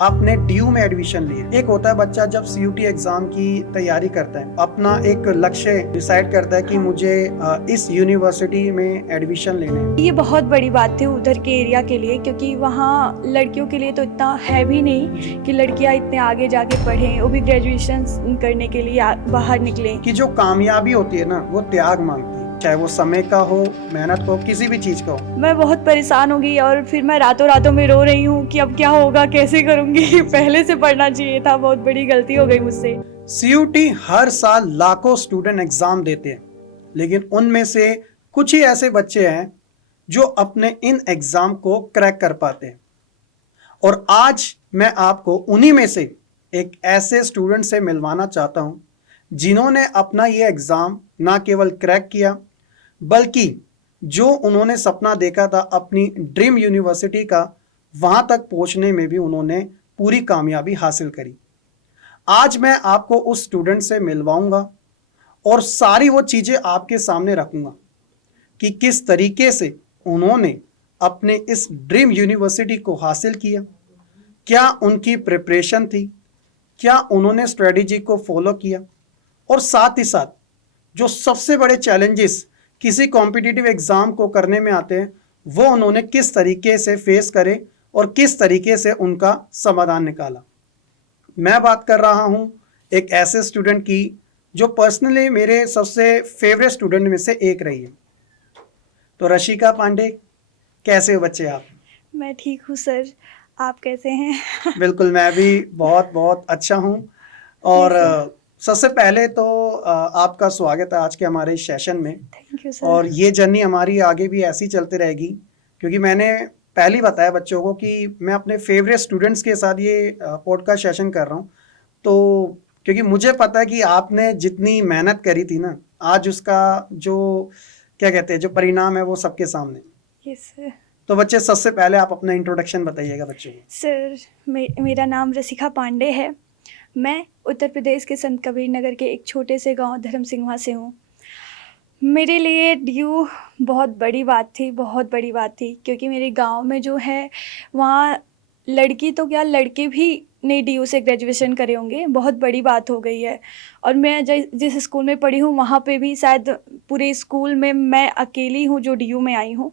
आपने डीयू में एडमिशन लिया। एक होता है बच्चा जब सीयूटी एग्जाम की तैयारी करता है, अपना एक लक्ष्य डिसाइड करता है कि मुझे इस यूनिवर्सिटी में एडमिशन लेने हैं। ये बहुत बड़ी बात थी उधर के एरिया के लिए, क्योंकि वहाँ लड़कियों के लिए तो इतना है भी नहीं कि लड़कियाँ इतने आगे जाके पढ़ें, वो भी ग्रेजुएशन करने के लिए बाहर निकलें। कि जो कामयाबी होती है ना, वो त्याग मांगती है, चाहे वो समय का हो, मेहनत को, किसी भी चीज का हो। मैं बहुत परेशान हो गई और फिर मैं रातों रातों में रो रही हूँ कि अब क्या होगा, कैसे करूँगी। पहले से पढ़ना चाहिए था, बहुत बड़ी गलती हो गई मुझसे। सीयूटी हर साल लाखों स्टूडेंट एग्जाम देते हैं, लेकिन उनमें से कुछ ही ऐसे बच्चे हैं जो अपने इन एग्जाम को क्रैक कर पाते हैं। और आज मैं आपको उन्हीं में से एक ऐसे स्टूडेंट से मिलवाना चाहता हूं जिन्होंने अपना ये एग्जाम ना केवल क्रैक किया, बल्कि जो उन्होंने सपना देखा था अपनी ड्रीम यूनिवर्सिटी का, वहां तक पहुंचने में भी उन्होंने पूरी कामयाबी हासिल करी। आज मैं आपको उस स्टूडेंट से मिलवाऊंगा और सारी वो चीजें आपके सामने रखूंगा कि किस तरीके से उन्होंने अपने इस ड्रीम यूनिवर्सिटी को हासिल किया, क्या उनकी प्रिपरेशन थी, क्या उन्होंने स्ट्रेटेजी को फॉलो किया, और साथ ही साथ जो सबसे बड़े चैलेंजेस किसी कॉम्पिटिटिव एग्जाम को करने में आते हैं, वो उन्होंने किस तरीके से फेस करे और किस तरीके से उनका समाधान निकाला। मैं बात कर रहा हूं एक ऐसे स्टूडेंट की जो पर्सनली मेरे सबसे फेवरेट स्टूडेंट में से एक रही है। तो रशिका पांडे, कैसे हो बच्चे आप? मैं ठीक हूँ सर, आप कैसे हैं? बिल्कुल, मैं भी बहुत बहुत अच्छा हूँ। जी और सर। सबसे पहले तो आपका स्वागत है आज के हमारे इस सेशन में। Thank you sir. और ये जर्नी हमारी आगे भी ऐसी चलती रहेगी, क्योंकि मैंने पहले ही बताया बच्चों को कि मैं अपने फेवरेट स्टूडेंट्स के साथ ये पॉडकास्ट सेशन कर रहा हूँ। तो क्योंकि मुझे पता है कि आपने जितनी मेहनत करी थी ना, आज उसका जो क्या कहते हैं जो परिणाम है वो सबके सामने। Yes sir. तो बच्चे, सबसे पहले आप अपना इंट्रोडक्शन बताइएगा बच्चों को। सर, मेरा नाम रसिका पांडे है। मैं उत्तर प्रदेश के संत कबीर नगर के एक छोटे से गांव धर्म सिंघवा से हूँ। मेरे लिए डीयू बहुत बड़ी बात थी, बहुत बड़ी बात थी, क्योंकि मेरे गांव में जो है वहाँ लड़की तो क्या, लड़के भी ने डीयू से ग्रेजुएशन करे होंगे, बहुत बड़ी बात हो गई है। और मैं जिस स्कूल में पढ़ी हूँ वहाँ पे भी शायद पूरे स्कूल में मैं अकेली हूँ जो डीयू में आई हूँ।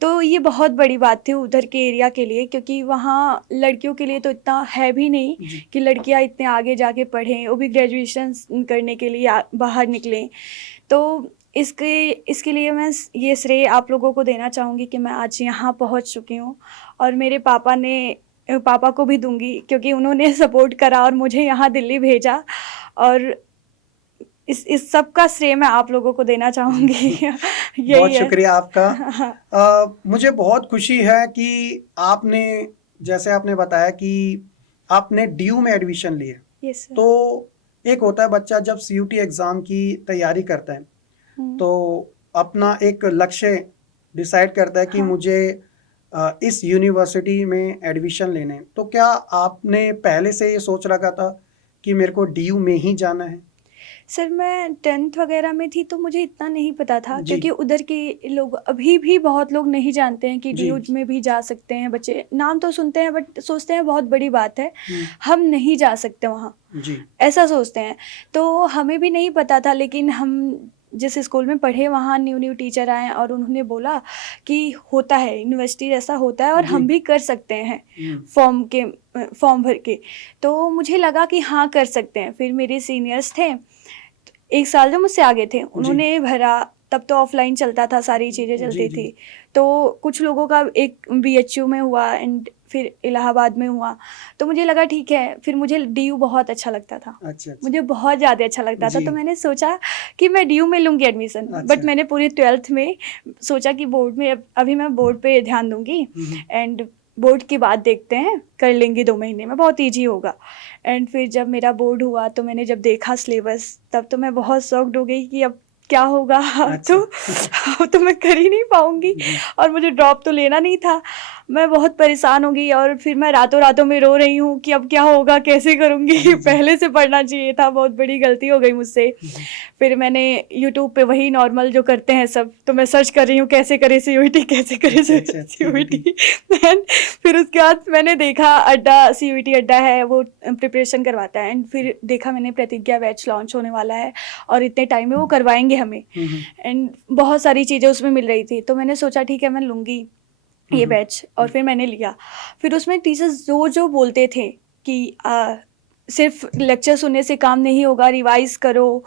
तो ये बहुत बड़ी बात थी उधर के एरिया के लिए, क्योंकि वहाँ लड़कियों के लिए तो इतना है भी नहीं कि लड़कियाँ इतने आगे जाके पढ़ें, वो भी ग्रेजुएशन करने के लिए बाहर निकलें। तो इसके लिए मैं ये श्रेय आप लोगों को देना चाहूँगी कि मैं आज यहाँ पहुँच चुकी हूँ। और मेरे पापा को भी दूंगी, क्योंकि उन्होंने सपोर्ट करा और मुझे यहाँ दिल्ली भेजा। और इस सब का श्रेय मैं आप लोगों को देना चाहूँगी। बहुत यही है। शुक्रिया आपका। हाँ। मुझे बहुत खुशी है कि आपने, जैसे आपने बताया कि आपने डीयू में एडमिशन लिया। Yes sir. तो एक होता है बच्चा जब सीयूटी एग्जाम की तैयारी करता है, तो अपना एक लक्ष्य डिसाइड करता है कि हाँ। मुझे इस यूनिवर्सिटी में एडमिशन लेने हैं। तो क्या आपने पहले से ये सोच रखा था कि मेरे को डीयू में ही जाना है? सर, मैं 10th वगैरह में थी तो मुझे इतना नहीं पता था, जी क्योंकि उधर के लोग अभी भी बहुत लोग नहीं जानते हैं कि जी। डीयू में भी जा सकते हैं बच्चे। नाम तो सुनते हैं बट सोचते हैं बहुत बड़ी बात है, हम्म, हम नहीं जा सकते वहाँ, जी ऐसा सोचते हैं। तो हमें भी नहीं पता था, लेकिन हम जिस स्कूल में पढ़े वहाँ न्यू टीचर आए और उन्होंने बोला कि होता है, यूनिवर्सिटी जैसा होता है और जी। हम भी कर सकते हैं फॉर्म भर के। तो मुझे लगा कि हाँ कर सकते हैं। फिर मेरे सीनियर्स थे, एक साल जो मुझसे आगे थे, उन्होंने भरा। तब तो ऑफलाइन चलता था, सारी चीज़ें जी चलती जी। थी। तो कुछ लोगों का एक बीएचयू में हुआ एंड फिर इलाहाबाद में हुआ। तो मुझे लगा ठीक है। फिर मुझे डीयू बहुत अच्छा लगता था, अच्छा अच्छा। मुझे बहुत ज़्यादा अच्छा लगता था। जी। तो मैंने सोचा कि मैं डीयू में लूँगी एडमिशन। अच्छा। बट मैंने पूरी 12th में सोचा कि बोर्ड में अभी मैं बोर्ड पे ध्यान दूँगी एंड बोर्ड की बात देखते हैं, कर लेंगे 2 महीने में, बहुत ईजी होगा। एंड फिर जब मेरा बोर्ड हुआ तो मैंने जब देखा सिलेबस, तब तो मैं बहुत शॉक्ड हो गई कि अब क्या होगा। अच्छा। तो मैं कर ही नहीं पाऊंगी। जी और मुझे ड्रॉप तो लेना नहीं था। मैं बहुत परेशान हो गई और फिर मैं रातों रातों में रो रही हूँ कि अब क्या होगा, कैसे करूँगी। पहले से पढ़ना चाहिए था, बहुत बड़ी गलती हो गई मुझसे। फिर मैंने यूट्यूब पे वही नॉर्मल जो करते हैं सब, तो मैं सर्च कर रही हूँ कैसे करें सीयूईटी, कैसे करें अच्छा, सीयूईटी। फिर उसके बाद मैंने देखा अड्डा, सीयूईटी अड्डा है, वो प्रिपरेशन करवाता है। एंड फिर देखा मैंने प्रतिज्ञा बैच लॉन्च होने वाला है और इतने टाइम में वो करवाएंगे हमें। एंड बहुत सारी चीज़ें उसमें मिल रही थी, तो मैंने सोचा ठीक है मैं लूँगी ये बैच, और फिर मैंने लिया। फिर उसमें टीचर्स जो जो बोलते थे कि सिर्फ लेक्चर सुनने से काम नहीं होगा, रिवाइज करो,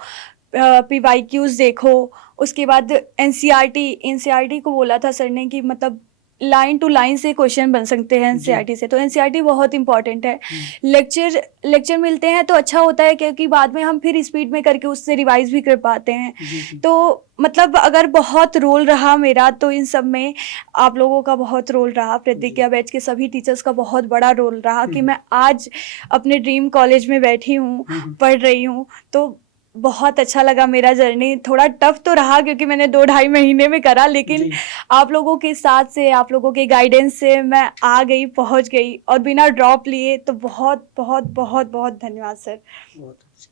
PYQs देखो, उसके बाद एनसीईआरटी को बोला था सर ने कि मतलब लाइन टू लाइन से क्वेश्चन बन सकते हैं एनसीईआरटी से, तो एनसीईआरटी बहुत इंपॉर्टेंट है। लेक्चर मिलते हैं तो अच्छा होता है, क्योंकि बाद में हम फिर स्पीड में करके उससे रिवाइज भी कर पाते हैं। तो मतलब अगर बहुत रोल रहा मेरा तो इन सब में आप लोगों का बहुत रोल रहा, प्रतिज्ञा बैच के सभी टीचर्स का बहुत बड़ा रोल रहा कि मैं आज अपने ड्रीम कॉलेज में बैठी हूँ, पढ़ रही हूँ। तो बहुत अच्छा लगा मेरा जर्नी। थोड़ा टफ तो रहा क्योंकि मैंने 2-2.5 महीने में करा, लेकिन आप लोगों के साथ से, आप लोगों के गाइडेंस से मैं आ गई, पहुंच गई, और बिना ड्रॉप लिए। तो बहुत बहुत बहुत बहुत धन्यवाद सर। बहुत अच्छा।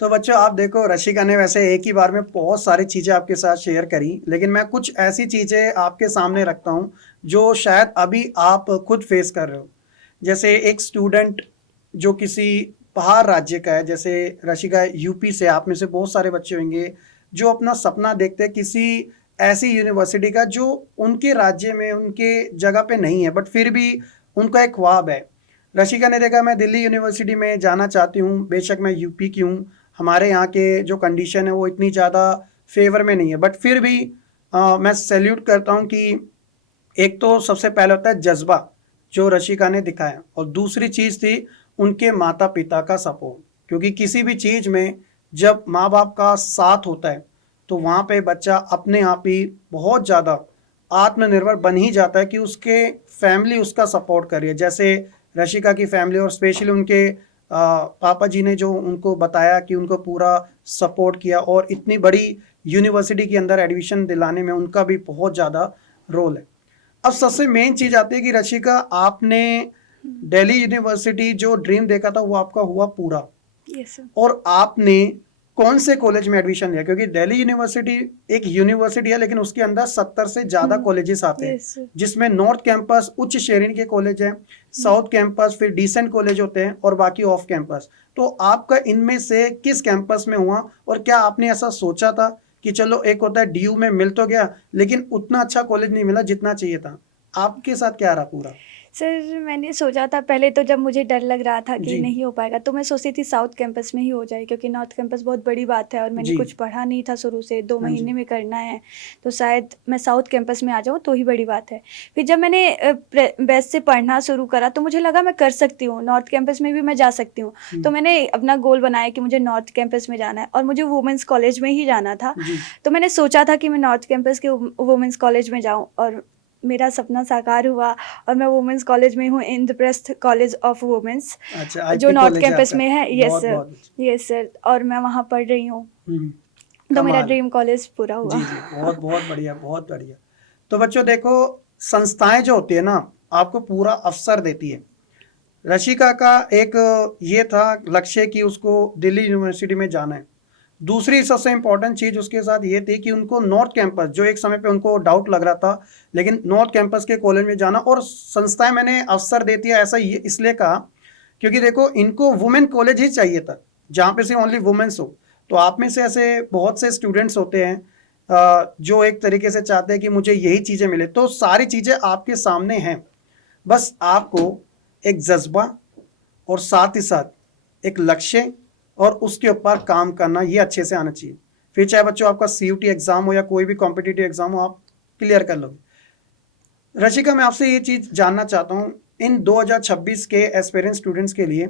तो बच्चों आप देखो, रशिका ने वैसे एक ही बार में बहुत सारी चीज़ें आपके साथ शेयर करी, लेकिन मैं कुछ ऐसी चीज़ें आपके सामने रखता हूँ जो शायद अभी आप खुद फेस कर रहे हो। जैसे एक स्टूडेंट जो किसी बाहर राज्य का है, जैसे रशिका यूपी से, आप में से बहुत सारे बच्चे होंगे जो अपना सपना देखते हैं किसी ऐसी यूनिवर्सिटी का जो उनके राज्य में, उनके जगह पे नहीं है, बट फिर भी उनका एक ख्वाब है। रशिका ने देखा मैं दिल्ली यूनिवर्सिटी में जाना चाहती हूँ, बेशक मैं यूपी की हूँ, हमारे यहाँ के जो कंडीशन है वो इतनी ज़्यादा फेवर में नहीं है, बट फिर भी मैं सैल्यूट करता हूँ कि एक तो सबसे पहले होता है जज्बा जो रशिका ने दिखाया, और दूसरी चीज़ थी उनके माता पिता का सपोर्ट। क्योंकि किसी भी चीज़ में जब माँ बाप का साथ होता है तो वहाँ पे बच्चा अपने आप ही बहुत ज़्यादा आत्मनिर्भर बन ही जाता है कि उसके फैमिली उसका सपोर्ट कर रही है। जैसे रशिका की फैमिली और स्पेशली उनके पापा जी ने जो उनको बताया कि उनको पूरा सपोर्ट किया, और इतनी बड़ी यूनिवर्सिटी के अंदर एडमिशन दिलाने में उनका भी बहुत ज़्यादा रोल है। अब सबसे मेन चीज़ आती है कि रशिका, आपने दिल्ली यूनिवर्सिटी जो ड्रीम देखा था वो आपका हुआ पूरा। Yes sir. और आपने कौन से कॉलेज में एडमिशन लिया? क्योंकि दिल्ली यूनिवर्सिटी एक यूनिवर्सिटी है, लेकिन उसके अंदर 70 से ज़्यादा कॉलेजेस आते हैं, यस सर। जिसमें नॉर्थ कैंपस उच्च श्रेणी के कॉलेज हैं, साउथ कैंपस फिर डिसेंट कॉलेज होते हैं, और बाकी ऑफ कैंपस। तो आपका इनमें से किस कैंपस में हुआ, और क्या आपने ऐसा सोचा था कि चलो एक होता है DU में मिल तो गया लेकिन उतना अच्छा कॉलेज नहीं मिला जितना चाहिए था? आपके साथ क्या रहा पूरा? सर मैंने सोचा था पहले, तो जब मुझे डर लग रहा था कि जी। नहीं हो पाएगा, तो मैं सोची थी साउथ कैंपस में ही हो जाए, क्योंकि नॉर्थ कैंपस बहुत बड़ी बात है और मैंने जी। कुछ पढ़ा नहीं था शुरू से, 2 हाँ जी। महीने में करना है, तो शायद मैं साउथ कैंपस में आ जाऊँ तो ही बड़ी बात है। फिर जब मैंने बेस्ट से पढ़ना शुरू करा तो मुझे लगा मैं कर सकती हूँ, नॉर्थ कैंपस में भी मैं जा सकती हूँ। तो मैंने अपना गोल बनाया कि मुझे नॉर्थ कैंपस में जाना है, और मुझे वुमेंस कॉलेज में ही जाना था। जी। तो मैंने सोचा था कि मैं नॉर्थ कैंपस के वुमेंस कॉलेज में जाऊँ, और मेरा सपना साकार हुआ, और मैं वुमेंस कॉलेज में हूँ, इंद्रप्रस्थ कॉलेज ऑफ वुमेंस, अच्छा, जो IP नॉर्थ कॉलेज है कैंपस आपका। में है। यस बहुत सर, बहुत अच्छा। यस सर, और मैं वहाँ पढ़ रही हूँ, तो मेरा कमाल है। ड्रीम कॉलेज पूरा हुआ। जी जी, बहुत बहुत बढ़िया, बहुत बढ़िया। तो बच्चों देखो, संस्थाएं जो होती है ना, आपको पूरा अवसर देती है। रशिका का एक ये था लक्ष्य कि उसको दिल्ली यूनिवर्सिटी में जाना है। दूसरी सबसे इम्पोर्टेंट चीज़ उसके साथ ये थी कि उनको नॉर्थ कैंपस, जो एक समय पे उनको डाउट लग रहा था, लेकिन नॉर्थ कैंपस के कॉलेज में जाना। और संस्थाएं मैंने अवसर देती है ऐसा ये इसलिए कहा क्योंकि देखो, इनको वुमेन कॉलेज ही चाहिए था जहाँ पे से ओनली वुमेन्स हो। तो आप में से ऐसे बहुत से स्टूडेंट्स होते हैं जो एक तरीके से चाहते हैं कि मुझे यही चीज़ें मिले। तो सारी चीज़ें आपके सामने हैं, बस आपको एक जज्बा और साथ ही साथ एक लक्ष्य और उसके ऊपर काम करना, ये अच्छे से आना चाहिए। फिर चाहे बच्चों आपका CUT एग्जाम हो या कोई भी कॉम्पिटिटिव एग्जाम हो, आप क्लियर कर लोगे। रशिका, मैं आपसे ये चीज़ जानना चाहता हूँ इन 2026 के एस्पिरेंट स्टूडेंट्स के लिए।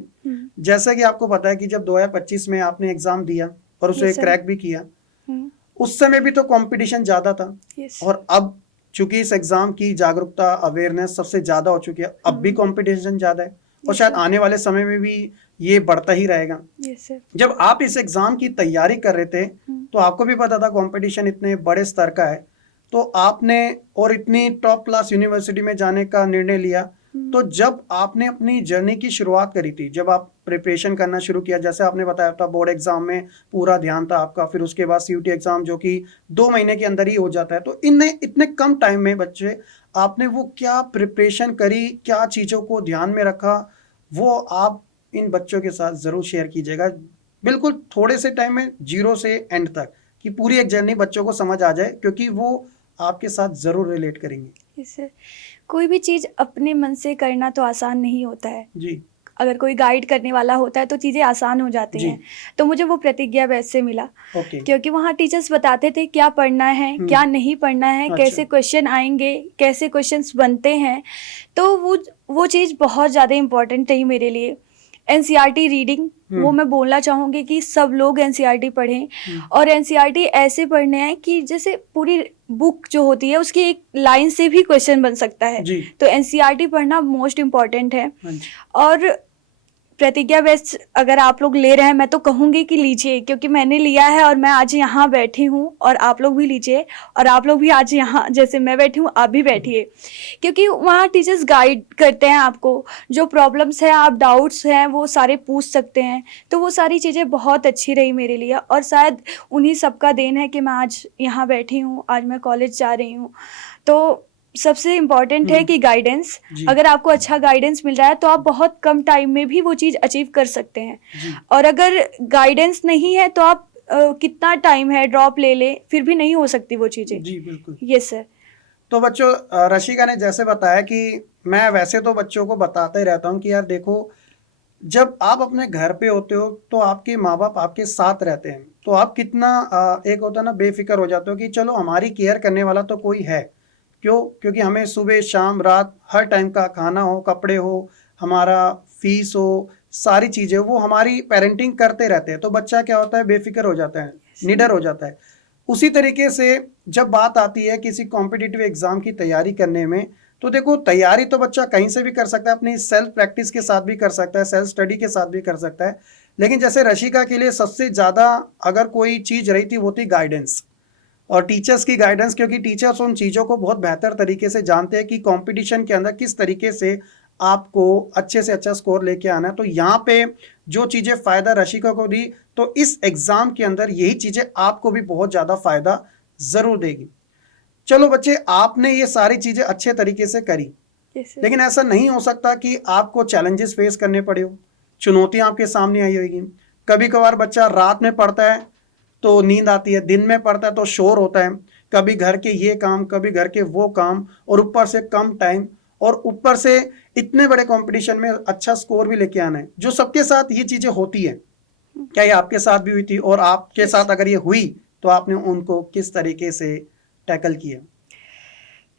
जैसा कि आपको पता है कि जब 2025 में आपने एग्जाम दिया और उसे Yes, sir. क्रैक भी किया, उस समय भी तो कंपटीशन ज़्यादा था, यस और अब चूंकि इस एग्जाम की जागरूकता, अवेयरनेस सबसे ज़्यादा हो चुकी है, अब भी कंपटीशन ज़्यादा है, और Yes, शायद sir. आने वाले समय में भी ये बढ़ता ही रहेगा। Yes sir. जब आप इस एग्जाम की तैयारी कर रहे थे तो आपको भी पता था कंपटीशन इतने बड़े स्तर का है, तो आपने और इतनी टॉप क्लास यूनिवर्सिटी में जाने का निर्णय लिया, तो जब आपने अपनी जर्नी की शुरुआत करी थी, जब आप प्रिपरेशन करना शुरू किया, जैसे आपने बताया था बोर्ड एग्जाम में पूरा ध्यान था आपका, फिर उसके बाद सीयूटी एग्जाम जो कि 2 महीने के अंदर ही हो जाता है, तो इतने कम टाइम में बच्चे आपने वो क्या प्रिपरेशन करी, क्या चीज़ों को ध्यान में रखा, वो आप इन बच्चों के साथ ज़रूर शेयर कीजिएगा, बिल्कुल थोड़े से टाइम में, जीरो से एंड तक, कि पूरी एक जर्नी बच्चों को समझ आ जाए, क्योंकि वो आपके साथ ज़रूर रिलेट करेंगे। इससे कोई भी चीज़ अपने मन से करना तो आसान नहीं होता है जी अगर कोई गाइड करने वाला होता है तो चीज़ें आसान हो जाती जी। हैं। तो मुझे वो प्रतिज्ञा बैच से मिला, ओके। क्योंकि वहाँ टीचर्स बताते थे क्या पढ़ना है क्या नहीं पढ़ना है, अच्छा। कैसे क्वेश्चन आएंगे, कैसे क्वेश्चंस बनते हैं। तो वो चीज़ बहुत ज़्यादा इम्पोर्टेंट रही मेरे लिए। एनसीईआरटी रीडिंग, वो मैं बोलना चाहूँगी कि सब लोग एनसीईआरटी पढ़ें, और एनसीईआरटी ऐसे पढ़ने हैं कि जैसे पूरी बुक जो होती है उसकी एक लाइन से भी क्वेश्चन बन सकता है। जी। तो एनसीईआरटी पढ़ना मोस्ट इम्पॉर्टेंट है। हाँ जी। और प्रतिज्ञा बैच अगर आप लोग ले रहे हैं, मैं तो कहूँगी कि लीजिए, क्योंकि मैंने लिया है और मैं आज यहाँ बैठी हूँ, और आप लोग भी लीजिए, और आप लोग भी आज यहाँ जैसे मैं बैठी हूँ आप भी बैठिए, क्योंकि वहाँ टीचर्स गाइड करते हैं आपको, जो प्रॉब्लम्स हैं, आप डाउट्स हैं वो सारे पूछ सकते हैं। तो वो सारी चीज़ें बहुत अच्छी रही मेरे लिए, और शायद उन्हीं सबका देन है कि मैं आज यहाँ बैठी हूँ, आज मैं कॉलेज जा रही हूँ। तो सबसे इम्पॉर्टेंट है कि गाइडेंस, अगर आपको अच्छा गाइडेंस मिल रहा है तो आप बहुत कम टाइम में भी वो चीज़ अचीव कर सकते हैं। और अगर गाइडेंस नहीं है तो आप कितना टाइम है ड्रॉप ले ले, फिर भी नहीं हो सकती वो चीज़ें। जी बिल्कुल। Yes sir. तो बच्चों, रशिका ने जैसे बताया कि मैं वैसे तो बच्चों को बताता ही रहता हूँ कि यार देखो, जब आप अपने घर पे होते हो तो आपके माँ बाप आपके साथ रहते हैं, तो आप कितना एक होता है ना, बेफिक्र हो जाते हो कि चलो हमारी केयर करने वाला तो कोई है। क्यों? क्योंकि हमें सुबह शाम रात हर टाइम का खाना हो, कपड़े हो, हमारा फीस हो, सारी चीज़ें, वो हमारी पेरेंटिंग करते रहते हैं। तो बच्चा क्या होता है, बेफिक्र हो जाता है, निडर हो जाता है। उसी तरीके से जब बात आती है किसी कॉम्पिटिटिव एग्जाम की तैयारी करने में, तो देखो तैयारी तो बच्चा कहीं से भी कर सकता है, अपनी सेल्फ प्रैक्टिस के साथ भी कर सकता है, सेल्फ स्टडी के साथ भी कर सकता है। लेकिन जैसे रशिका के लिए सबसे ज़्यादा अगर कोई चीज़ रही थी वो थी गाइडेंस, और टीचर्स की गाइडेंस, क्योंकि टीचर्स उन चीज़ों को बहुत बेहतर तरीके से जानते हैं कि कंपटीशन के अंदर किस तरीके से आपको अच्छे से अच्छा स्कोर लेके आना है। तो यहाँ पे जो चीज़ें फ़ायदा रशिका को दी, तो इस एग्ज़ाम के अंदर यही चीज़ें आपको भी बहुत ज़्यादा फ़ायदा ज़रूर देगी। चलो बच्चे, आपने ये सारी चीज़ें अच्छे तरीके से करी, लेकिन ऐसा नहीं हो सकता कि आपको चैलेंजेस फेस करने पड़े हो, चुनौतियाँ आपके सामने आई होगी। कभी कभार बच्चा रात में पढ़ता है तो नींद आती है, दिन में पढ़ता है तो शोर होता है, कभी घर के ये काम, कभी घर के वो काम, और ऊपर से कम टाइम, और ऊपर से इतने बड़े कंपटीशन में अच्छा स्कोर भी लेके आना है, जो सबके साथ ये चीज़ें होती है। क्या ये आपके साथ भी हुई थी? और आपके साथ अगर ये हुई तो आपने उनको किस तरीके से टैकल किया?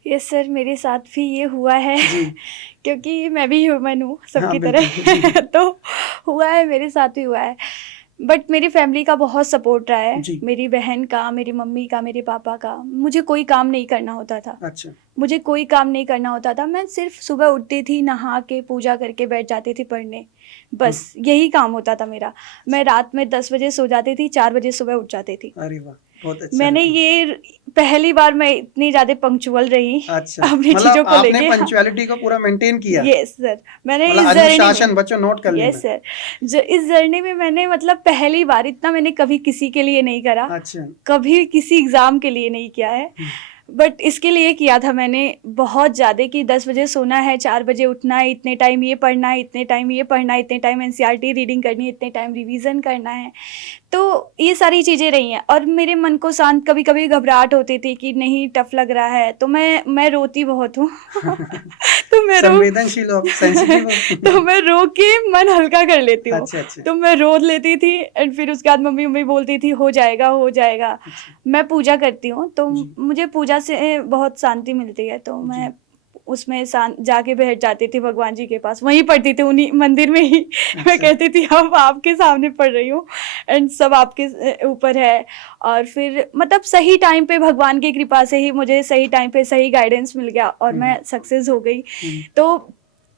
यस सर, मेरे साथ भी ये हुआ है क्योंकि मैं भी ह्यूमन हूँ सबकी बिल्कुल। तरह। तो हुआ है, मेरे साथ भी हुआ है, बट मेरी फैमिली का बहुत सपोर्ट रहा है, जी। मेरी बहन का, मेरी मम्मी का, मेरे पापा का। मुझे कोई काम नहीं करना होता था, अच्छा। मुझे कोई काम नहीं करना होता था। मैं सिर्फ सुबह उठती थी, नहा के पूजा करके बैठ जाती थी पढ़ने, बस यही काम होता था मेरा। मैं रात में 10 बजे सो जाती थी, 4 बजे सुबह उठ जाती थी। अरे वाह, बहुत अच्छा। मैंने ये पहली बार मैं इतनी ज़्यादा पंक्चुअल रही अच्छा, अपनी मतलब चीज़ों को आपने लेके। पंक्चुअलिटी को पूरा मेंटेन किया। यस सर, मैंने मतलब इस जर्नी अनुशासन, में, बच्चों नोट कर लेना। यस सर, इस जर्नी में मैंने मतलब पहली बार, इतना मैंने कभी किसी के लिए नहीं करा, अच्छा। कभी किसी एग्ज़ाम के लिए नहीं किया है, बट इसके लिए किया था मैंने बहुत ज़्यादा कि 10 बजे सोना है, 4 बजे उठना है, इतने टाइम ये पढ़ना है, इतने टाइम ये पढ़ना है, इतने टाइम एनसीईआरटी रीडिंग करनी है, इतने टाइम रिवीजन करना है। तो ये सारी चीज़ें रही हैं, और मेरे मन को शांत, कभी कभी घबराहट होती थी कि नहीं टफ लग रहा है, तो मैं रोती बहुत हूँ। तो मैं संवेदनशील हो, सेंसिटिव हो। तो मैं रो के मन हल्का कर लेती हूँ। अच्छा अच्छा। तो मैं रो लेती थी, एंड फिर उसके बाद मम्मी बोलती थी हो जाएगा हो जाएगा। अच्छा। मैं पूजा करती हूँ, तो जी। मुझे पूजा से बहुत शांति मिलती है, तो मैं उसमें जाके बैठ जाती थी भगवान जी के पास, वहीं पढ़ती थी, उन्हीं मंदिर में ही। मैं कहती थी अब आपके सामने पढ़ रही हूँ, एंड सब आपके ऊपर है। और फिर मतलब सही टाइम पे भगवान की कृपा से ही मुझे सही टाइम पे सही गाइडेंस मिल गया, और मैं सक्सेस हो गई। तो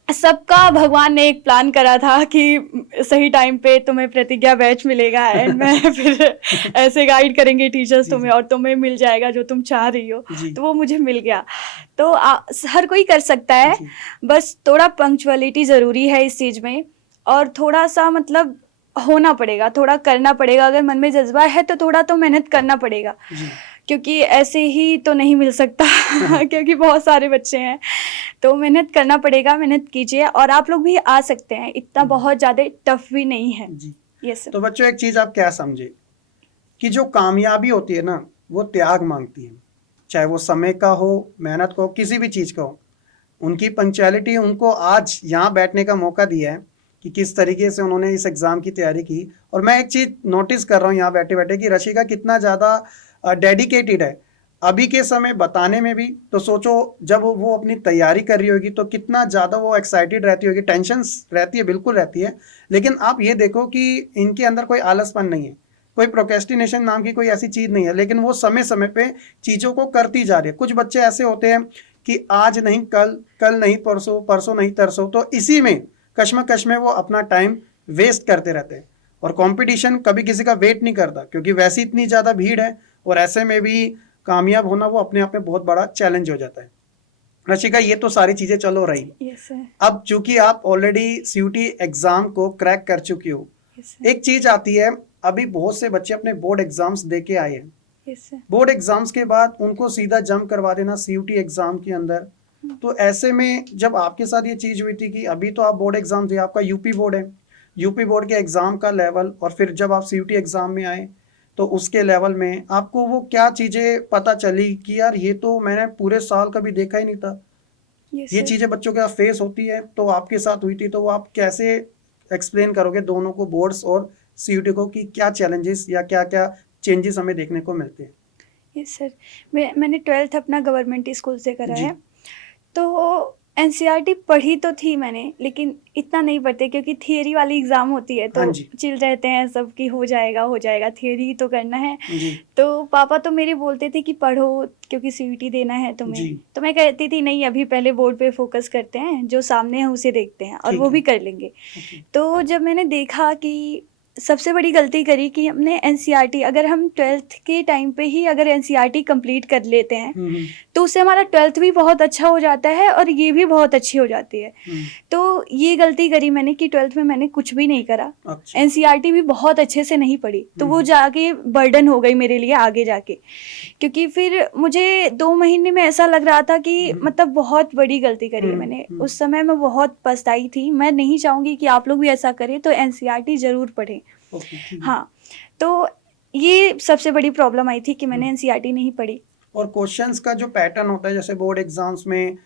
सबका भगवान ने एक प्लान करा था कि सही टाइम पे तुम्हें प्रतिज्ञा बैच मिलेगा एंड मैं फिर ऐसे गाइड करेंगे टीचर्स जी, तुम्हें, और तुम्हें मिल जाएगा जो तुम चाह रही हो। जी, तो वो मुझे मिल गया। तो हर कोई कर सकता है, जी, बस थोड़ा पंक्चुअलिटी ज़रूरी है इस चीज़ में, और थोड़ा सा मतलब होना पड़ेगा, थोड़ा करना पड़ेगा। अगर मन में जज्बा है तो थोड़ा तो मेहनत करना पड़ेगा, जी। क्योंकि ऐसे ही तो नहीं मिल सकता क्योंकि बहुत सारे बच्चे हैं, तो मेहनत करना पड़ेगा। मेहनत कीजिए और आप लोग भी आ सकते हैं, इतना बहुत ज़्यादा टफ भी नहीं है। जी। यस तो बच्चों एक चीज आप क्या समझे कि जो कामयाबी होती है ना, वो त्याग मांगती है, चाहे वो समय का हो, मेहनत का हो, किसी भी चीज का हो। उनकी पंक्चुअलिटी उनको आज यहाँ बैठने का मौका दिया है कि किस तरीके से उन्होंने इस एग्जाम की तैयारी की। और मैं एक चीज नोटिस कर रहा हूँ यहाँ बैठे बैठे कि रशिका कितना ज्यादा डेडिकेटेड है अभी के समय बताने में भी। तो सोचो जब वो अपनी तैयारी कर रही होगी तो कितना ज़्यादा वो एक्साइटेड रहती होगी, टेंशन रहती है, बिल्कुल रहती है। लेकिन आप ये देखो कि इनके अंदर कोई आलसपन नहीं है, कोई प्रोक्रेस्टिनेशन नाम की कोई ऐसी चीज़ नहीं है, लेकिन वो समय समय पे चीज़ों को करती जा रही है। कुछ बच्चे ऐसे होते हैं कि आज नहीं कल, कल नहीं परसों, परसों नहीं तरसों, तो इसी में कश्मकश में वो अपना टाइम वेस्ट करते रहते हैं। और कंपटीशन कभी किसी का वेट नहीं करता, क्योंकि वैसी इतनी ज़्यादा भीड़ है, और ऐसे में भी कामयाब होना वो अपने आप में बहुत बड़ा चैलेंज हो जाता है। रशिका ये तो सारी चीज़ें चलो रही। Yes sir. अब चूंकि आप ऑलरेडी सीयूटी एग्जाम को क्रैक कर चुकी हो, यस सर। एक चीज आती है, अभी बहुत से बच्चे अपने बोर्ड एग्जाम्स दे के आए हैं। Yes sir. बोर्ड एग्जाम्स के बाद उनको सीधा जंप करवा देना सीयूटी एग्जाम के अंदर। तो ऐसे में जब आपके साथ ये चीज हुई थी कि अभी तो आप बोर्ड एग्जाम दिए, आपका यूपी बोर्ड है, यूपी बोर्ड के एग्जाम का लेवल, और फिर जब आप सीयूटी एग्जाम में आए तो उसके लेवल में आपको वो क्या चीजें पता चली कि यार ये तो मैंने पूरे साल कभी देखा ही नहीं था। यस ये सर। चीजें बच्चों के साथ फेस होती है, तो आपके साथ हुई थी, तो वो आप कैसे एक्सप्लेन करोगे दोनों को, बोर्ड्स और सीयूटी को, कि क्या चैलेंजेस या क्या क्या चेंजेस हमें देखने को मिलते हैं? Yes sir. मैंने 12th अपना गवर्नमेंट स्कूल से करा जी। है। तो एनसीईआरटी पढ़ी तो थी मैंने, लेकिन इतना नहीं पढ़ते क्योंकि थियरी वाली एग्ज़ाम होती है, हाँ तो जी। चिल रहते हैं सब कि हो जाएगा हो जाएगा, थियरी तो करना है। जी। तो पापा तो मेरे बोलते थे कि पढ़ो क्योंकि सीयूटी देना है तुम्हें। जी। तो मैं कहती थी नहीं, अभी पहले बोर्ड पे फोकस करते हैं, जो सामने है उसे देखते हैं और ठीक वो है। भी कर लेंगे। ओके। तो जब मैंने देखा कि सबसे बड़ी गलती करी कि हमने एनसीईआरटी, अगर हम 12th के टाइम पे ही अगर एनसीईआरटी कंप्लीट कर लेते हैं तो उससे हमारा 12th भी बहुत अच्छा हो जाता है और ये भी बहुत अच्छी हो जाती है। तो ये गलती करी मैंने कि 12th में मैंने कुछ भी नहीं करा, अच्छा। एनसीईआरटी भी बहुत अच्छे से नहीं पढ़ी, तो वो जाके बर्डन हो गई मेरे लिए आगे जाके। क्योंकि फिर मुझे 2 महीने में ऐसा लग रहा था कि मतलब बहुत बड़ी गलती करी है मैंने। उस समय मैं बहुत पछताई थी। मैं नहीं चाहूँगी कि आप लोग भी ऐसा करें, तो एनसीईआरटी ज़रूर पढ़ें। ओके, ठीक है। हाँ, तो ये सबसे बड़ी प्रॉब्लम आई थी कि मैंने एनसीईआरटी नहीं पढ़ी। और क्वेश्चंस का जो पैटर्न होता है, जैसे बोर्ड एग्जाम्स में,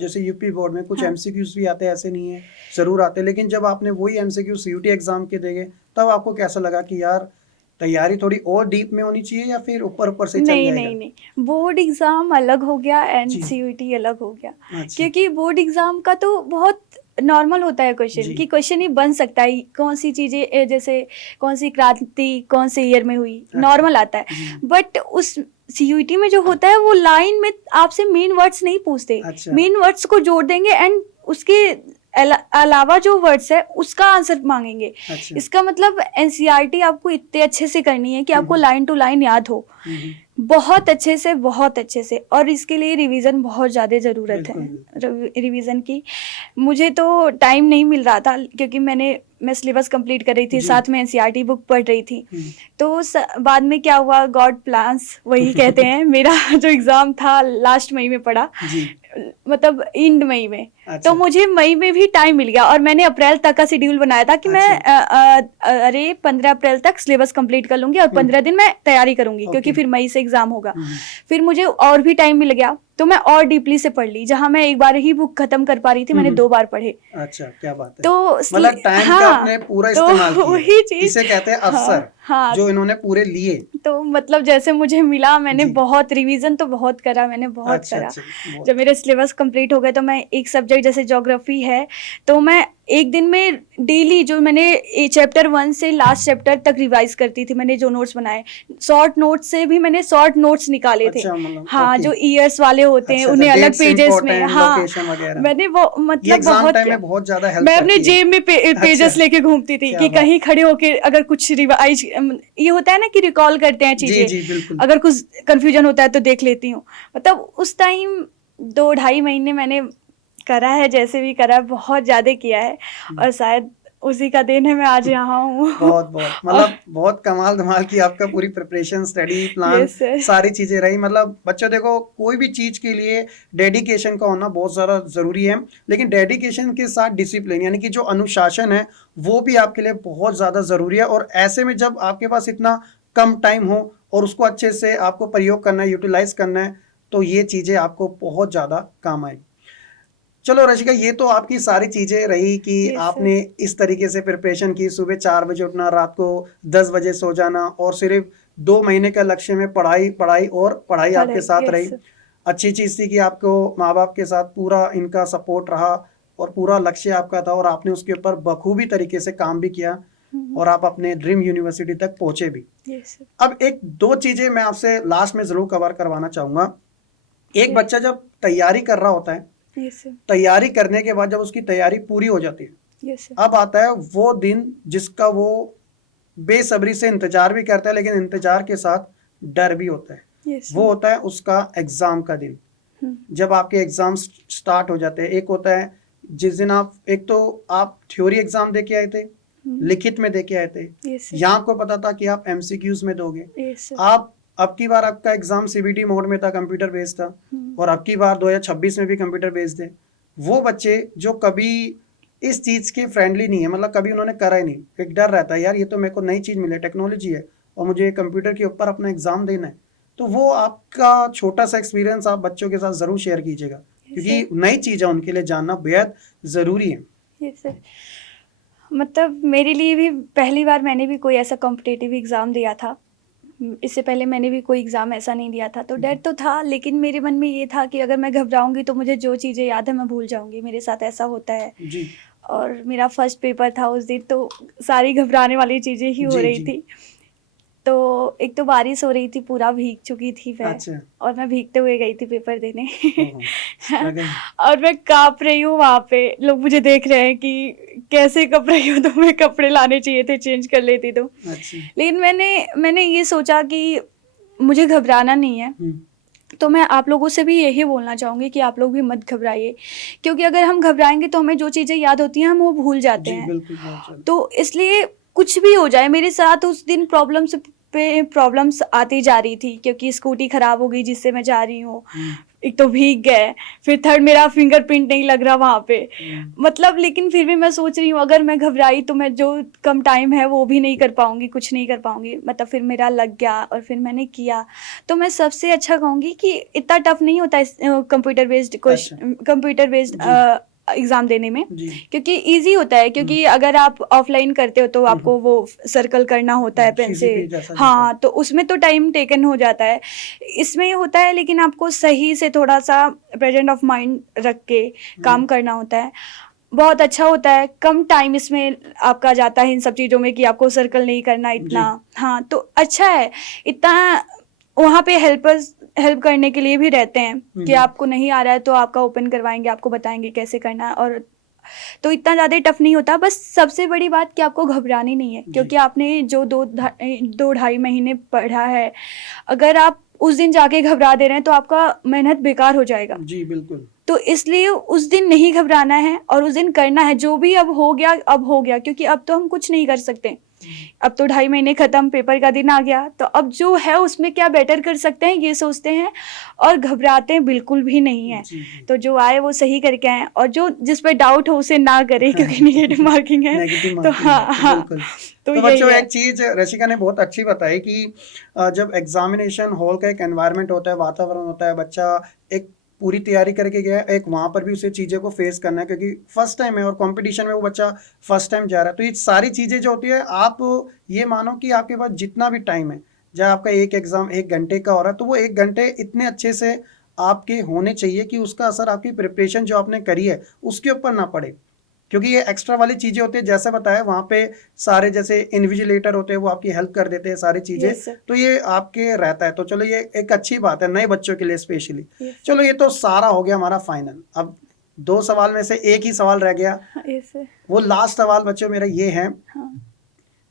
जैसे यूपी बोर्ड में कुछ हाँ। एमसीक्यूज भी आते हैं, ऐसे नहीं है, जरूर आते हैं। लेकिन जब आपने वही एमसीक्यू सीयूटी एग्जाम के देखे, तब आपको कैसा लगा कि यार तैयारी थोड़ी और डीप में होनी चाहिए, या फिर ऊपर ऊपर से चल नहीं जाएगा? नहीं नहीं, बोर्ड एग्ज़ाम अलग हो गया एंड जी। सीयूटी अलग हो गया। अच्छा। क्योंकि बोर्ड एग्ज़ाम का तो बहुत नॉर्मल होता है क्वेश्चन, जी। कि क्वेश्चन ही बन सकता है, कौन सी चीज़ें जैसे कौन सी क्रांति कौन से ईयर में हुई, अच्छा। नॉर्मल आता है। जी। बट उस सीयूटी में जो होता है वो लाइन में आपसे मेन वर्ड्स नहीं पूछते, अच्छा। मेन वर्ड्स को जोड़ देंगे एंड उसके अलावा जो वर्ड्स है उसका आंसर मांगेंगे। अच्छा। इसका मतलब एनसीईआरटी आपको इतने अच्छे से करनी है कि आपको लाइन टू लाइन याद हो, बहुत अच्छे से, बहुत अच्छे से। और इसके लिए रिवीजन बहुत ज़्यादा ज़रूरत है रिवीजन की। मुझे तो टाइम नहीं मिल रहा था क्योंकि मैं सिलेबस कंप्लीट कर रही थी, साथ में एनसीईआरटी बुक पढ़ रही थी। तो बाद में क्या हुआ, गॉड प्लान्स वही कहते हैं। मेरा जो एग्ज़ाम था लास्ट मई में पड़ा, मतलब एंड मई में। अच्छा। तो मुझे मई में भी टाइम मिल गया और मैंने अप्रैल तक का शेड्यूल बनाया था कि मैं अरे 15 अप्रैल तक सिलेबस कंप्लीट कर लूंगी और 15 दिन मैं तैयारी करूंगी, क्योंकि फिर मई से एग्जाम होगा। फिर मुझे और भी टाइम मिल गया, तो मैं और डीपली से पढ़ ली। जहां मैं एक बार ही बुक खत्म कर पा रही थी, मैंने 2 बार पढ़े। अच्छा, क्या बात है। तो मतलब टाइम का आपने पूरा इस्तेमाल किया, वही चीज इसे कहते हैं अवसर। हाँ, जो इन्होंने पूरे लिए। तो मतलब जैसे मुझे मिला, मैंने बहुत रिवीजन तो बहुत करा, मैंने बहुत करा। जब मेरे सिलेबस कंप्लीट हो गए तो मैं एक सब्जेक्ट जैसे ज्योग्राफी है, तो मैं एक दिन में डेली जो मैंने चैप्टर 1 से लास्ट चैप्टर तक रिवाइज करती थी। मैंने जो नोट्स बनाए, शॉर्ट नोट्स से भी मैंने शॉर्ट नोट्स निकाले थे। अच्छा, मतलब हाँ, ओके। जो ईयर्स वाले होते हैं अच्छा, उन्हें अलग डेट्स पेजेस में, इंपॉर्टेंट, हाँ, लोकेशन वगैरह, मैंने वो ये मतलब एग्जाम बहुत टाइम किया। में बहुत ज्यादा हेल्प मैं अपने करती है। जेब में पेजेस अच्छा, लेके घूमती थी क्या कि बात। कहीं खड़े होके अगर कुछ रिवाइज, ये होता है ना कि रिकॉल करते हैं जी चीजें, जी बिल्कुल। अगर कुछ कंफ्यूजन होता है तो देख लेती हूँ। मतलब उस टाइम 2 ढाई महीने मैंने करा है, जैसे भी करा है, बहुत ज्यादा किया है, और शायद उसी का देन है मैं आज यहाँ हूँ। बहुत बहुत और मतलब बहुत कमाल धमाल की आपका पूरी preparation, study plan, yes sir. सारी चीजें रही। मतलब बच्चों देखो, कोई भी चीज के लिए डेडिकेशन का होना बहुत ज्यादा जरूरी है, लेकिन डेडिकेशन के साथ डिसिप्लिन यानी कि जो अनुशासन है वो भी आपके लिए बहुत ज्यादा जरूरी है। और ऐसे में जब आपके पास इतना कम टाइम हो और उसको अच्छे से आपको प्रयोग करना है, यूटिलाइज करना है, तो ये चीजें आपको बहुत ज्यादा काम आएगी। चलो रशिका, ये तो आपकी सारी चीजें रही कि यस सर। आपने इस तरीके से प्रिपरेशन की, सुबह 4 बजे उठना, रात को 10 बजे सो जाना, और सिर्फ 2 महीने का लक्ष्य में पढ़ाई पढ़ाई और पढ़ाई आपके पढ़ाई, साथ यस रही। सर। अच्छी चीज थी कि आपको माँ बाप के साथ पूरा इनका सपोर्ट रहा और पूरा लक्ष्य आपका था, और आपने उसके ऊपर बखूबी तरीके से काम भी किया, और आप अपने ड्रीम यूनिवर्सिटी तक पहुंचे भी। Yes sir. अब एक दो चीजें मैं आपसे लास्ट में जरूर कवर करवाना चाहूंगा। एक यस बच्चा जब तैयारी कर रहा होता है, सर। तैयारी करने के बाद जब उसकी तैयारी पूरी हो जाती है, यस सर। अब आता है वो दिन जिसका वो बेसब्री से इंतजार भी करता है, लेकिन इंतजार के साथ डर भी होता है। यस वो सर। होता है उसका एग्जाम का दिन। जब आपके एग्जाम स्टार्ट हो जाते हैं, एक होता है जिस दिन आप, एक तो आप थ्योरी एग्जाम दे के आए थे, लिखित में दे के आए थे, यस सर। यहाँ आपको पता था कि आप एमसीक्यूज में दोगे। Yes sir. आप अब की बार आपका एग्जाम सीबीटी मोड में था, कंप्यूटर बेस्ड था, और अब की बार 2026 में भी कंप्यूटर बेस्ड है। वो बच्चे जो कभी इस चीज के फ्रेंडली नहीं है, मतलब कभी उन्होंने करा ही नहीं, एक डर रहता है यार ये तो मेरे को नई चीज मिली है, टेक्नोलॉजी है, और मुझे कंप्यूटर के ऊपर अपना एग्जाम देना है, तो वो आपका छोटा सा एक्सपीरियंस आप बच्चों के साथ जरूर शेयर कीजिएगा, क्योंकि नई चीज है उनके लिए जानना बेहद जरूरी है। Yes sir. मतलब मेरे लिए भी पहली बार मैंने भी कोई ऐसा कॉम्पिटिटिव एग्ज़ाम दिया था। इससे पहले मैंने भी कोई एग्ज़ाम ऐसा नहीं दिया था, तो डर तो था, लेकिन मेरे मन में ये था कि अगर मैं घबराऊँगी तो मुझे जो चीज़ें याद है मैं भूल जाऊँगी, मेरे साथ ऐसा होता है। जी और मेरा फर्स्ट पेपर था उस दिन, तो सारी घबराने वाली चीज़ें ही हो जी रही जी। थी। तो एक तो बारिश हो रही थी, पूरा भीग चुकी थी मैं, अच्छा। और मैं भीगते हुए गई थी पेपर देने। ओहो, स्ट्रगल। और मैं काँप रही हूँ वहाँ पे, लोग मुझे देख रहे हैं कि कैसे कँप रही हो, तुम्हें कपड़े लाने चाहिए थे, चेंज कर लेती तुम। अच्छा। लेकिन मैंने ये सोचा कि मुझे घबराना नहीं है। तो मैं आप लोगों से भी यही बोलना चाहूँगी कि आप लोग भी मत घबराइए, क्योंकि अगर हम घबराएँगे तो हमें जो चीज़ें याद होती हैं हम वो भूल जाते जी हैं। बिल्कुल, बहुत ज्यादा। तो इसलिए कुछ भी हो जाए, मेरे साथ उस दिन प्रॉब्लम्स आती जा रही थी, क्योंकि स्कूटी ख़राब हो गई जिससे मैं जा रही हूँ। एक तो भीग गए, फिर थर्ड मेरा फिंगरप्रिंट नहीं लग रहा वहाँ पे। मतलब लेकिन फिर भी मैं सोच रही हूँ अगर मैं घबराई तो मैं जो कम टाइम है वो भी नहीं कर पाऊँगी, कुछ नहीं कर पाऊँगी। मतलब फिर मेरा लग गया और फिर मैंने किया। तो मैं सबसे अच्छा कहूँगी कि इतना टफ नहीं होता इस अच्छा। कंप्यूटर बेस्ड जी एग्ज़ाम देने में, जी। क्योंकि ईज़ी होता है। क्योंकि अगर आप ऑफलाइन करते हो तो आपको वो सर्कल करना होता है पेन से, सीसीपी जैसा जैसा। हाँ, तो उसमें तो टाइम टेकन हो जाता है। इसमें ये होता है, लेकिन आपको सही से थोड़ा सा प्रेजेंट ऑफ माइंड रख के काम करना होता है। बहुत अच्छा होता है, कम टाइम इसमें आपका जाता है इन सब चीज़ों में कि आपको सर्कल नहीं करना इतना। हाँ, तो अच्छा है इतना। वहाँ पे हेल्प करने के लिए भी रहते हैं कि आपको नहीं आ रहा है तो आपका ओपन करवाएंगे, आपको बताएंगे कैसे करना है। और तो इतना ज़्यादा टफ नहीं होता। बस सबसे बड़ी बात कि आपको घबरानी नहीं है, क्योंकि आपने जो 2 ढाई महीने पढ़ा है, अगर आप उस दिन जाके घबरा दे रहे हैं तो आपका मेहनत बेकार हो जाएगा। जी बिल्कुल। तो इसलिए उस दिन नहीं घबराना है और उस दिन करना है। जो भी अब हो गया, क्योंकि अब तो हम कुछ नहीं कर सकते। अब तो 2.5 महीने खत्म, पेपर का दिन आ गया, तो अब जो है उसमें क्या बेटर कर सकते हैं ये सोचते हैं, और घबराते बिल्कुल भी नहीं है। तो जो आए वो सही करके आए, और जो जिस पर डाउट हो उसे ना करे, क्योंकि नेगेटिव मार्किंग है। नेगेटिव तो मार्किंग है, हाँ, बिल्कुल। तो तो यही बच्चों, है। एक चीज रशिका ने बहुत अच्छी बताई कि जब एग्जामिनेशन हॉल का एक एनवायरनमेंट होता है, वातावरण होता है, बच्चा एक पूरी तैयारी करके गया है, एक वहां पर भी उसे चीजें को फेस करना है, क्योंकि फर्स्ट टाइम है और कंपटीशन में वो बच्चा फर्स्ट टाइम जा रहा है। तो ये सारी चीजें जो होती है, आप ये मानो कि आपके पास जितना भी टाइम है, चाहे आपका एक एग्जाम 1 घंटे का हो रहा है, तो वो 1 घंटे इतने अच्छे से आपके होने चाहिए कि उसका असर आपकी प्रिपरेशन जो आपने करी है उसके ऊपर ना पड़े। क्योंकि ये एक्स्ट्रा वाली चीजें होती है, जैसे बताया वहाँ पे सारे जैसे इन्विजिलेटर होते हैं वो आपकी हेल्प कर देते हैं सारी चीजें, यस सर। तो ये आपके रहता है। तो चलो ये एक अच्छी बात है नए बच्चों के लिए स्पेशली। यस चलो ये तो सारा हो गया हमारा फाइनल। अब 2 सवाल में से एक ही सवाल रह गया, यस सर। वो लास्ट सवाल बच्चों मेरा ये है, हाँ।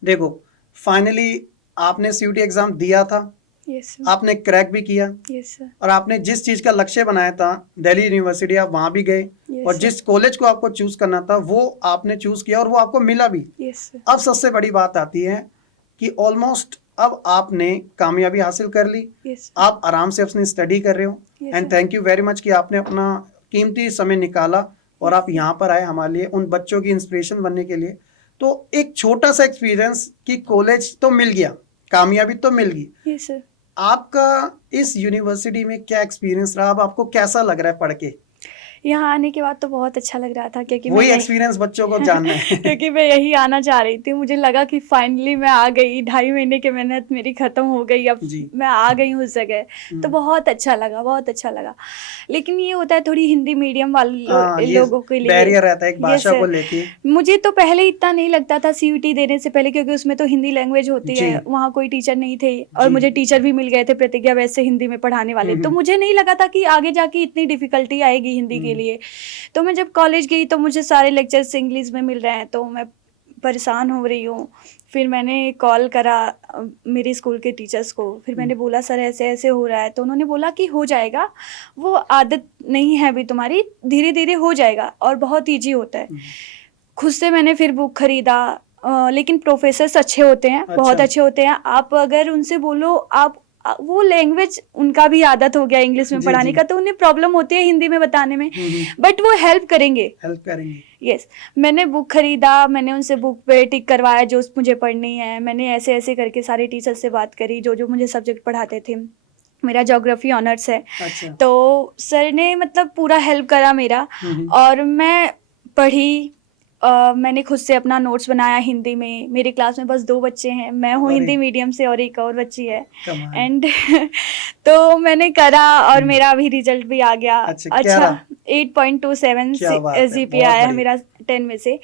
देखो फाइनली आपने सीयूटी एग्जाम दिया था, यस सर। आपने क्रैक भी किया, यस सर। और आपने जिस चीज का लक्ष्य बनाया था दिल्ली यूनिवर्सिटी आप वहां भी गए, यस और सर। जिस कॉलेज को आपको चूज करना था वो आपने चूज किया और वो आपको मिला भी। Yes sir. अब सबसे बड़ी बात आती है कि ऑलमोस्ट अब आपने कामयाबी हासिल कर ली, यस आप आराम से अपनी स्टडी कर रहे हो, Yes, and sir. Thank you very much कि आपने अपना कीमती समय निकाला और आप यहाँ पर आए हमारे लिए उन बच्चों की इंस्पिरेशन बनने के लिए। तो एक छोटा सा एक्सपीरियंस कि कॉलेज तो मिल गया, कामयाबी तो मिल गई, यस सर। आपका इस यूनिवर्सिटी में क्या एक्सपीरियंस रहा, अब आपको कैसा लग रहा है पढ़ के? यहाँ आने के बाद तो बहुत अच्छा लग रहा था, क्योंकि मैं वही यही एक्सपीरियंस बच्चों को जानना है। क्योंकि मैं यही आना चाह रही थी। मुझे लगा कि फाइनली मैं आ गई, 2.5 महीने की मेहनत मेरी खत्म हो गई, अब जी। मैं आ गई हूँ उस जगह। तो बहुत अच्छा लगा, बहुत अच्छा लगा। लेकिन ये होता है थोड़ी हिंदी मीडियम वाले हाँ, ये लोगों के लिए बैरियर रहता है एक ये भाषा को सर। लेके। मुझे तो पहले इतना नहीं लगता था सीयूटी देने से पहले, क्योंकि उसमें तो हिंदी लैंग्वेज होती जी। है, वहाँ कोई टीचर नहीं थे, और जी। मुझे टीचर भी मिल गए थे प्रतिज्ञा बैच से हिंदी में पढ़ाने वाले। तो मुझे नहीं लगा था कि आगे जाके इतनी डिफिकल्टी आएगी हिंदी के लिए। तो मैं जब कॉलेज गई तो मुझे सारे लेक्चर्स इंग्लिश में मिल रहे हैं, तो मैं परेशान हो रही हूँ। फिर मैंने कॉल करा मेरे स्कूल के टीचर्स को, फिर मैंने बोला सर ऐसे ऐसे हो रहा है। तो उन्होंने बोला कि हो जाएगा, वो आदत नहीं है अभी तुम्हारी, धीरे धीरे हो जाएगा और बहुत ईजी होता है। खुद से मैंने फिर बुक खरीदा, लेकिन प्रोफेसर्स अच्छे होते हैं, बहुत अच्छा। अच्छे होते हैं। आप अगर उनसे बोलो, आप वो लैंग्वेज उनका भी आदत हो गया इंग्लिश में जी, पढ़ाने जी। का, तो उन्हें प्रॉब्लम होती है हिंदी में बताने में, बट वो हेल्प करेंगे। हेल्प करेंगे। यस। मैंने बुक खरीदा, मैंने उनसे बुक पे टिक करवाया जो मुझे पढ़नी है। मैंने ऐसे ऐसे करके सारे टीचर से बात करी जो जो मुझे सब्जेक्ट पढ़ाते थे। मेरा ज्योग्राफी ऑनर्स है। अच्छा। तो सर ने मतलब पूरा हेल्प करा मेरा, और मैं पढ़ी। मैंने खुद से अपना नोट्स बनाया हिंदी में। मेरी क्लास में बस 2 बच्चे हैं, मैं हूँ अरे। हिंदी मीडियम से और एक और बच्ची है। कमाल। एंड तो मैंने करा और मेरा अभी रिजल्ट भी आ गया। अच्छा, क्या रहा? 8.27 क्या बात है, जीपी बहुत आया है बढ़िया। मेरा 10 में से।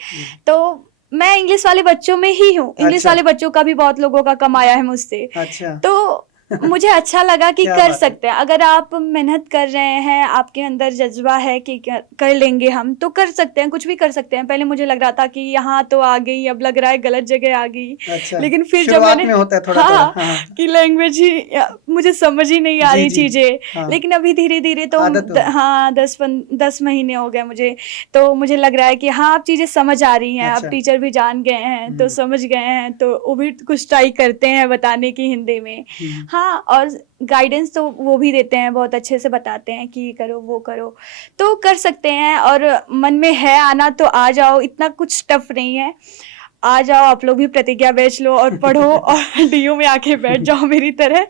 तो मैं इंग्लिश वाले बच्चों में ही हूँ, इंग्लिश अच्छा। वाले बच्चों का भी बहुत लोगों का कम आया है मुझसे। अच्छा। तो मुझे अच्छा लगा कि क्या कर बात है। सकते हैं। अगर आप मेहनत कर रहे हैं, आपके अंदर जज्बा है कि कर लेंगे हम, तो कर सकते हैं, कुछ भी कर सकते हैं। पहले मुझे लग रहा था कि यहाँ तो आ गई, अब लग रहा है गलत जगह आ गई। अच्छा। लेकिन फिर जब शुरुआत मैंने में होता है थोड़ा हाँ थोड़ा। हाँ। कि लैंग्वेज ही मुझे समझ ही नहीं आ जी, रही जी। चीजें। हाँ। लेकिन अभी धीरे धीरे तो आदत होगी। हाँ 10 महीने हो गए मुझे, तो मुझे लग रहा है कि हाँ अब चीजें समझ आ रही हैं। अच्छा। अब टीचर भी जान गए हैं, तो समझ गए हैं, तो वो भी कुछ ट्राई करते हैं बताने की हिंदी में। हाँ, और गाइडेंस तो वो भी देते हैं, बहुत अच्छे से बताते हैं कि ये करो वो करो, तो कर सकते हैं। और मन में है आना तो आ जाओ, इतना कुछ टफ नहीं है। आ जाओ आप लोग भी, प्रतिज्ञा बैच लो और पढ़ो और डीयू में आके बैठ जाओ मेरी तरह।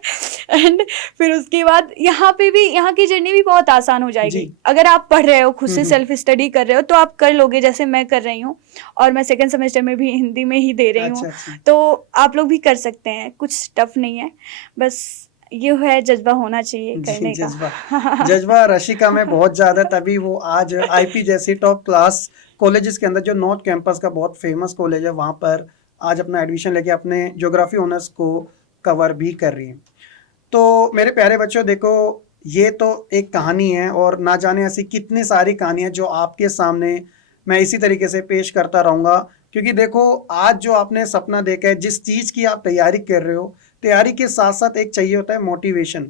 एंड फिर उसके बाद यहाँ पे भी, यहाँ की जर्नी भी बहुत आसान हो जाएगी। जी। अगर आप पढ़ रहे हो, खुद से सेल्फ स्टडी कर रहे हो, तो आप कर लोगे, जैसे मैं कर रही हूँ। और मैं 2nd सेमेस्टर में भी हिंदी में ही दे रही हूँ। अच्छा। तो आप लोग भी कर सकते हैं, कुछ टफ नहीं है, बस ये है जज्बा होना चाहिए जी, करने का। जज्बा रशिका में बहुत ज्यादा, तभी वो आज आईपी जैसी टॉप क्लास कॉलेजेस के अंदर, जो नॉर्थ कैंपस का बहुत फेमस कॉलेज है, वहां पर आज अपना एडमिशन लेके अपने ज्योग्राफी ऑनर्स को कवर भी कर रही है। तो मेरे प्यारे बच्चों, देखो ये तो एक कहानी है, और ना जाने ऐसी कितनी सारी कहानियां जो आपके सामने मैं इसी तरीके से पेश करता रहूँगा। क्योंकि देखो आज जो आपने सपना देखा है, जिस चीज़ की आप तैयारी कर रहे हो, तैयारी के साथ साथ एक चाहिए होता है मोटिवेशन,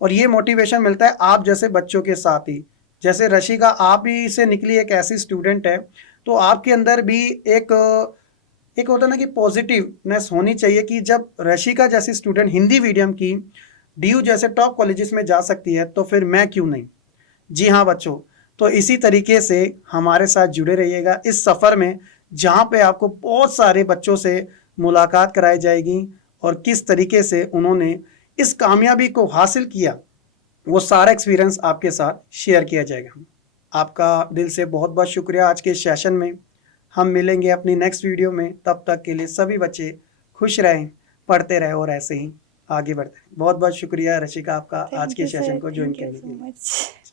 और ये मोटिवेशन मिलता है आप जैसे बच्चों के साथ ही। जैसे रशिका, आप ही से निकली एक ऐसी स्टूडेंट है, तो आपके अंदर भी एक होता है ना कि पॉजिटिवनेस होनी चाहिए कि जब रशिका जैसी स्टूडेंट हिंदी मीडियम की डीयू जैसे टॉप कॉलेजेस में जा सकती है, तो फिर मैं क्यों नहीं। जी हाँ बच्चों, तो इसी तरीके से हमारे साथ जुड़े रहिएगा इस सफ़र में, जहाँ पे आपको बहुत सारे बच्चों से मुलाकात कराई जाएगी, और किस तरीके से उन्होंने इस कामयाबी को हासिल किया, वो सारा एक्सपीरियंस आपके साथ शेयर किया जाएगा। आपका दिल से बहुत बहुत शुक्रिया आज के सेशन में। हम मिलेंगे अपनी नेक्स्ट वीडियो में, तब तक के लिए सभी बच्चे खुश रहें, पढ़ते रहें और ऐसे ही आगे बढ़ते रहें। बहुत बहुत शुक्रिया रशिका आपका आज के सेशन को ज्वाइन करने के लिए।